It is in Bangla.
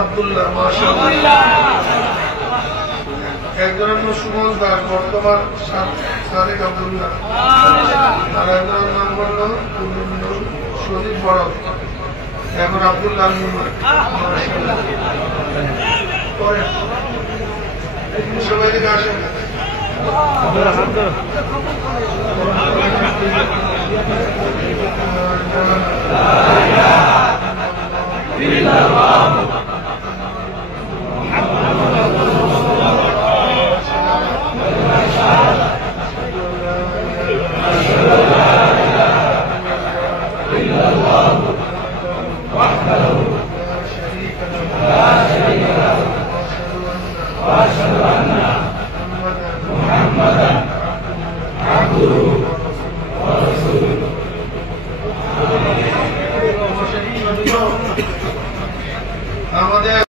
আব্দুল্লাহ মাশাআল্লাহ। একজনের নাম সুমন দাস, বর্তমান সাদেক আব্দুল্লাহ। আর একজনের নাম হল শরীফ বড়, এখন আব্দুল্লাহ সবাই দিকে আসেন। আমাদের